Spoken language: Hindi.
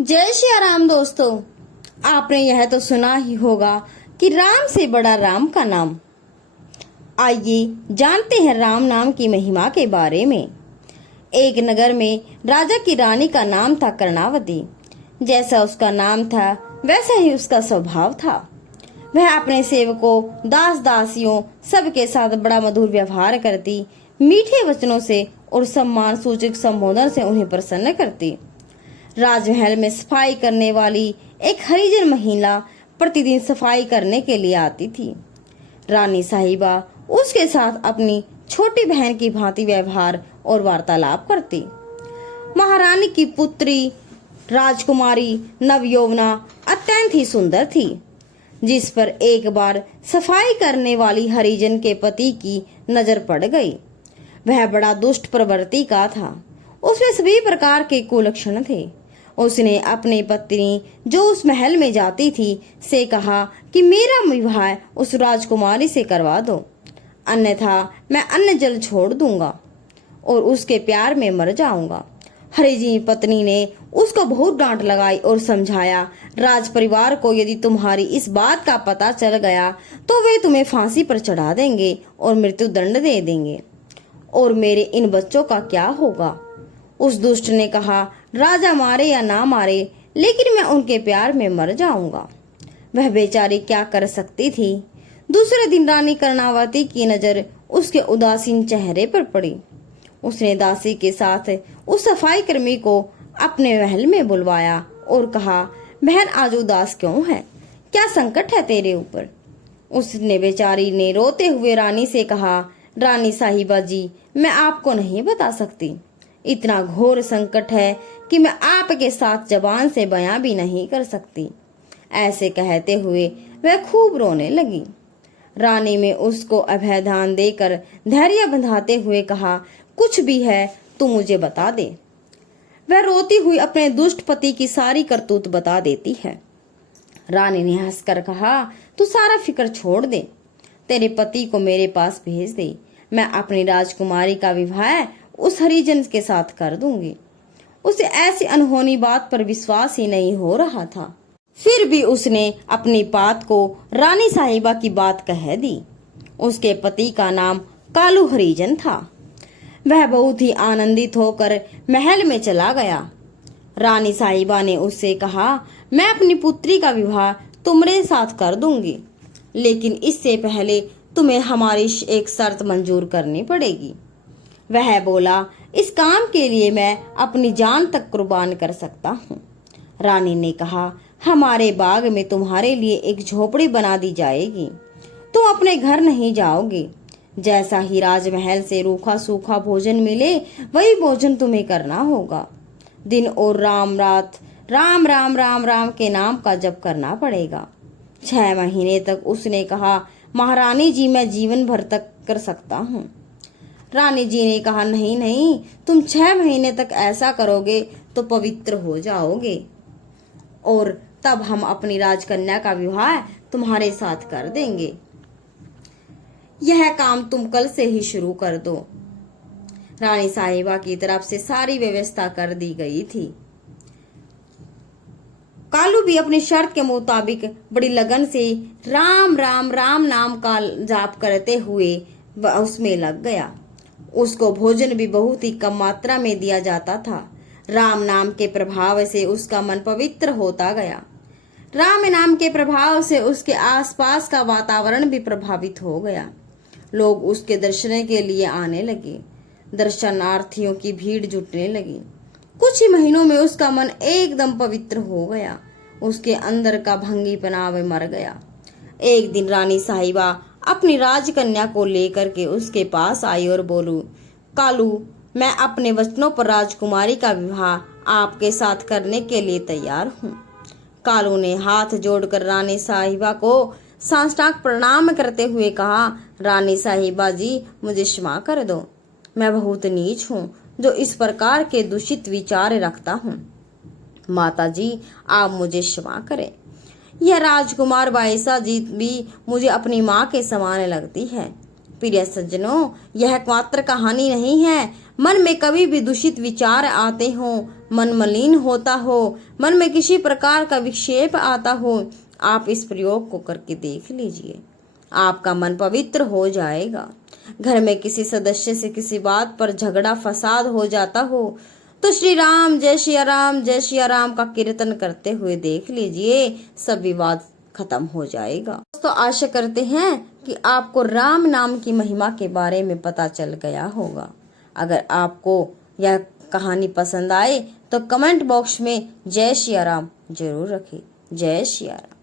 जय श्री राम। दोस्तों, आपने यह तो सुना ही होगा कि राम से बड़ा राम का नाम। आइए जानते हैं राम नाम की महिमा के बारे में। एक नगर में राजा की रानी का नाम था कर्णावती। जैसा उसका नाम था वैसा ही उसका स्वभाव था। वह अपने सेवकों, दास दासियों सबके साथ बड़ा मधुर व्यवहार करती, मीठे वचनों से और सम्मान सूचक संबोधन से उन्हें प्रसन्न करती। राजमहल में सफाई करने वाली एक हरिजन महिला प्रतिदिन सफाई करने के लिए आती थी। रानी साहिबा उसके साथ अपनी छोटी बहन की भांति व्यवहार और वार्तालाप करती। महारानी की पुत्री राजकुमारी नवयौवना अत्यंत ही सुंदर थी, जिस पर एक बार सफाई करने वाली हरिजन के पति की नजर पड़ गई। वह बड़ा दुष्ट प्रवृत्ति का था। उसमें सभी प्रकार के कुलक्षण थे। उसने अपनी पत्नी जो उस महल में जाती थी से कहा कि मेरा विवाह उस राजकुमारी से करवा दो, अन्यथा मैं अन्न जल छोड़ दूंगा और उसके प्यार में मर जाऊंगा। हरिजी पत्नी ने उसको बहुत डांट लगाई और समझाया, राज परिवार को यदि तुम्हारी इस बात का पता चल गया तो वे तुम्हें फांसी पर चढ़ा देंगे और मृत्यु दंड दे देंगे, और मेरे इन बच्चों का क्या होगा। उस दुष्ट ने कहा, राजा मारे या ना मारे, लेकिन मैं उनके प्यार में मर जाऊंगा। वह बेचारी क्या कर सकती थी। दूसरे दिन रानी कर्णावती की नजर उसके उदासीन चेहरे पर पड़ी। उसने दासी के साथ उस सफाई कर्मी को अपने महल में बुलवाया और कहा, बहन आज उदास क्यों है? क्या संकट है तेरे ऊपर? उसने बेचारी ने रोते हुए रानी से कहा, रानी साहिबा जी, मैं आपको नहीं बता सकती। इतना घोर संकट है कि मैं आपके साथ जबान से बयां भी नहीं कर सकती। ऐसे कहते हुए वह खूब रोने लगी। रानी में उसको अभयदान देकर धैर्य बंधाते हुए कहा, कुछ भी है तू मुझे बता दे। वह रोती हुई अपने दुष्ट पति की सारी करतूत बता देती है। रानी ने हंसकर कहा, तू सारा फिक्र छोड़ दे, तेरे पति को मेरे पास भेज दे। मैं अपनी राजकुमारी का विवाह उस हरिजन के साथ कर दूंगी। उसे ऐसी अनहोनी बात पर विश्वास ही नहीं हो रहा था। फिर भी उसने अपनी बात को रानी साहिबा की बात कह दी। उसके पति का नाम कालू हरिजन था। वह बहुत ही आनंदित होकर महल में चला गया। रानी साहिबा ने उससे कहा, मैं अपनी पुत्री का विवाह तुम्हारे साथ कर दूंगी, लेकिन इससे पहले तुम्हें हमारी एक शर्त मंजूर करनी पड़ेगी। वह बोला, इस काम के लिए मैं अपनी जान तक कुर्बान कर सकता हूँ। रानी ने कहा, हमारे बाग में तुम्हारे लिए एक झोपड़ी बना दी जाएगी। तुम अपने घर नहीं जाओगे। जैसा ही राजमहल से रूखा सूखा भोजन मिले वही भोजन तुम्हें करना होगा। दिन और रात राम राम राम राम के नाम का जप करना पड़ेगा। 6 महीने तक उसने कहा, महारानी जी मैं जीवन भर तक कर सकता हूँ। रानी जी ने कहा, नहीं नहीं, तुम 6 महीने तक ऐसा करोगे तो पवित्र हो जाओगे और तब हम अपनी राजकन्या का विवाह तुम्हारे साथ कर देंगे। यह काम तुम कल से ही शुरू कर दो। रानी साहिबा की तरफ से सारी व्यवस्था कर दी गई थी। कालू भी अपनी शर्त के मुताबिक बड़ी लगन से राम राम राम नाम का जाप करते हुए उसमें लग गया। उसको भोजन भी बहुत ही कम मात्रा में दिया जाता था। राम नाम के प्रभाव से उसका मन पवित्र होता गया। राम नाम के प्रभाव से उसके आसपास का वातावरण भी प्रभावित हो गया। लोग उसके दर्शन के लिए आने लगे। दर्शनार्थियों की भीड़ जुटने लगी। कुछ ही महीनों में उसका मन एकदम पवित्र हो गया। उसके अंदर का भंगीपना मर गया। एक दिन रानी साहिबा अपनी राजकन्या को लेकर के उसके पास आई और बोलू, कालू, मैं अपने वचनों पर राजकुमारी का विवाह आपके साथ करने के लिए तैयार हूँ। कालू ने हाथ जोड़कर रानी साहिबा को साष्टांग प्रणाम करते हुए कहा, रानी साहिबा जी, मुझे क्षमा कर दो। मैं बहुत नीच हूँ जो इस प्रकार के दूषित विचार रखता हूँ। माता जी, आप मुझे क्षमा करें। यह राजकुमार बाईसा जी भी मुझे अपनी माँ के समान लगती है। प्रिय सज्जनों, यह मात्र कहानी नहीं है। मन में कभी भी दूषित विचार आते हों मन मलिन होता हो, मन में किसी प्रकार का विक्षेप आता हो, आप इस प्रयोग को करके देख लीजिए, आपका मन पवित्र हो जाएगा। घर में किसी सदस्य से किसी बात पर झगड़ा फसाद हो जाता हो तो श्री राम जय सिया राम जय सिया राम का कीर्तन करते हुए देख लीजिए, सब विवाद खत्म हो जाएगा। दोस्तों, आशा करते हैं कि आपको राम नाम की महिमा के बारे में पता चल गया होगा। अगर आपको यह कहानी पसंद आए तो कमेंट बॉक्स में जय सिया राम जरूर रखें। जय सिया राम।